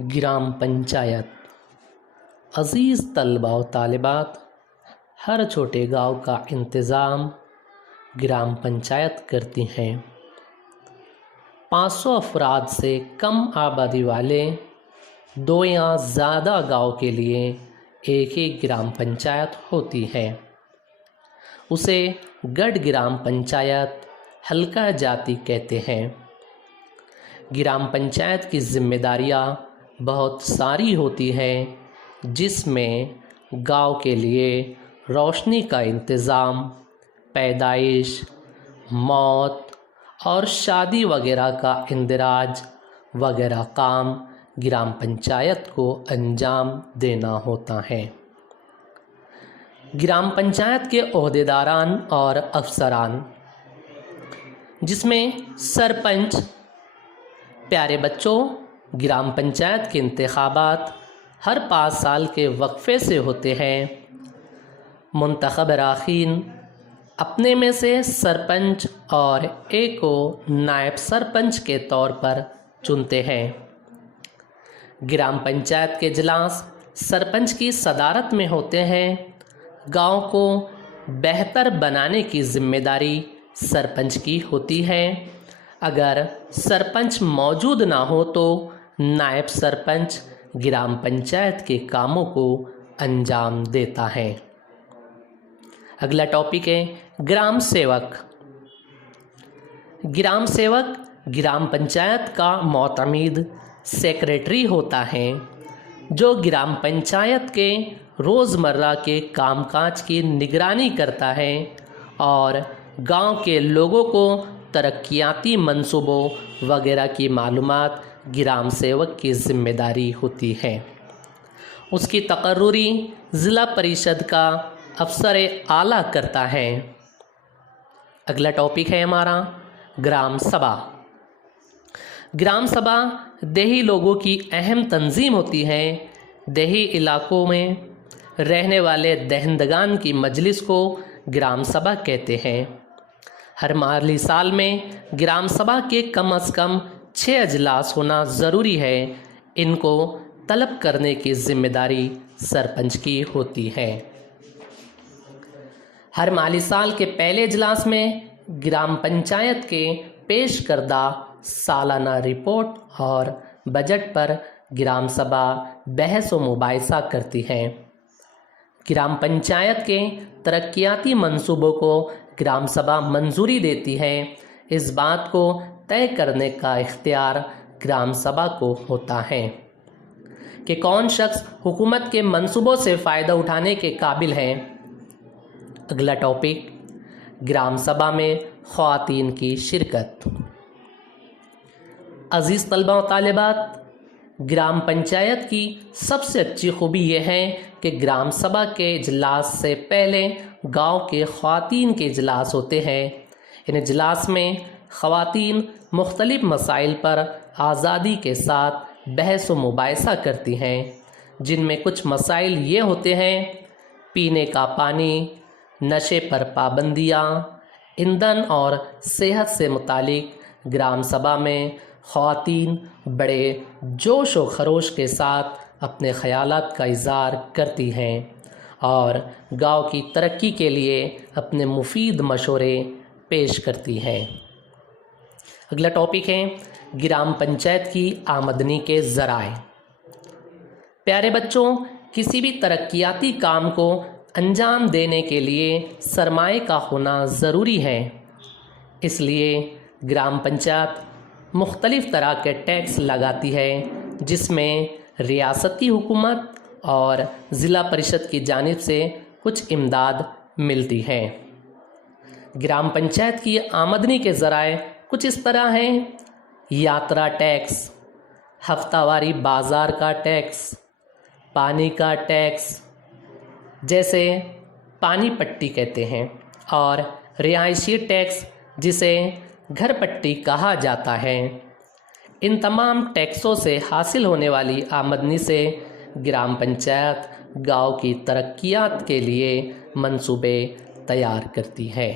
ग्राम पंचायत। अज़ीज़ तलबा व तालिबात, हर छोटे गांव का इंतज़ाम ग्राम पंचायत करती हैं। 500 अफराद से कम आबादी वाले 2 या ज़्यादा गांव के लिए एक ही ग्राम पंचायत होती है। उसे गढ़ ग्राम पंचायत हल्का जाति कहते हैं। ग्राम पंचायत की जिम्मेदारियां बहुत सारी होती है, जिसमें गांव के लिए रोशनी का इंतज़ाम, पैदाइश, मौत और शादी वगैरह का इंदराज वगैरह काम ग्राम पंचायत को अंजाम देना होता है। ग्राम पंचायत के ओहदेदारान और अफसरान, जिसमें सरपंच, प्यारे बच्चों, ग्राम पंचायत के इंतखाबात हर 5 साल के वक्फे से होते हैं। मुंतखब अराकीन अपने में से सरपंच और एक को नायब सरपंच के तौर पर चुनते हैं। ग्राम पंचायत के इजलास सरपंच की सदारत में होते हैं। गांव को बेहतर बनाने की जिम्मेदारी सरपंच की होती है। अगर सरपंच मौजूद ना हो तो नायब सरपंच ग्राम पंचायत के कामों को अंजाम देता है। अगला टॉपिक है ग्राम सेवक। ग्राम सेवक ग्राम पंचायत का मोतमीद सेक्रेटरी होता है, जो ग्राम पंचायत के रोज़मर्रा के कामकाज की निगरानी करता है और गांव के लोगों को तरक्याती मंसूबों वगैरह की मालूमात ग्राम सेवक की जिम्मेदारी होती है। उसकी तकर्रुरी ज़िला परिषद का अफसर आला करता है। अगला टॉपिक है हमारा ग्राम सभा। ग्राम सभा देही लोगों की अहम तंजीम होती है। देही इलाकों में रहने वाले दहंदगान की मजलिस को ग्राम सभा कहते हैं। हर माली साल में ग्राम सभा के कम अज़ कम 6 अजलास होना ज़रूरी है। इनको तलब करने की जिम्मेदारी सरपंच की होती है। हर माली साल के पहले इजलास में ग्राम पंचायत के पेश करदा सालाना रिपोर्ट और बजट पर ग्राम सभा बहस व मुबाहिसा करती है। ग्राम पंचायत के तरक्याती मंसूबों को ग्राम सभा मंजूरी देती है। इस बात को तय करने का इख्तियार ग्राम सभा को होता है कि कौन शख्स हुकूमत के मंसूबों से फ़ायदा उठाने के काबिल है। अगला टॉपिक ग्राम सभा में ख़वातीन की शिरकत। अज़ीज़ तलबा व तालिबात, ग्राम पंचायत की सबसे अच्छी खूबी यह है कि ग्राम सभा के इजलास से पहले गांव के ख़वातीन के इजलास होते हैं। इन इजलास में ख़वातीन मुख्तलिफ़ मसाइल पर आज़ादी के साथ बहस व मुबाहिसा करती हैं, जिनमें कुछ मसाइल ये होते हैं: पीने का पानी, नशे पर पाबंदियाँ, ईंधन और सेहत से मुतालिक ग्राम सभा में ख़वातीन बड़े जोश व खरोश के साथ अपने ख़यालात का इज़हार करती हैं और गांव की तरक्की के लिए अपने मुफीद मशवरे पेश करती हैं। अगला टॉपिक है ग्राम पंचायत की आमदनी के ज़राए। प्यारे बच्चों, किसी भी तरक्याती काम को अंजाम देने के लिए सरमाए का होना ज़रूरी है। इसलिए ग्राम पंचायत मुख्तलिफ़ तरह के टैक्स लगाती है, जिसमें रियासती हुकूमत और ज़िला परिषद की जानिब से कुछ इमदाद मिलती है। ग्राम पंचायत की आमदनी के ज़राए कुछ इस तरह हैं: यात्रा टैक्स, हफ्तावारी बाज़ार का टैक्स, पानी का टैक्स, जैसे पानी पट्टी कहते हैं, और रिहायशी टैक्स, जिसे घर पट्टी कहा जाता है। इन तमाम टैक्सों से हासिल होने वाली आमदनी से ग्राम पंचायत गांव की तरक्कियात के लिए मंसूबे तैयार करती है।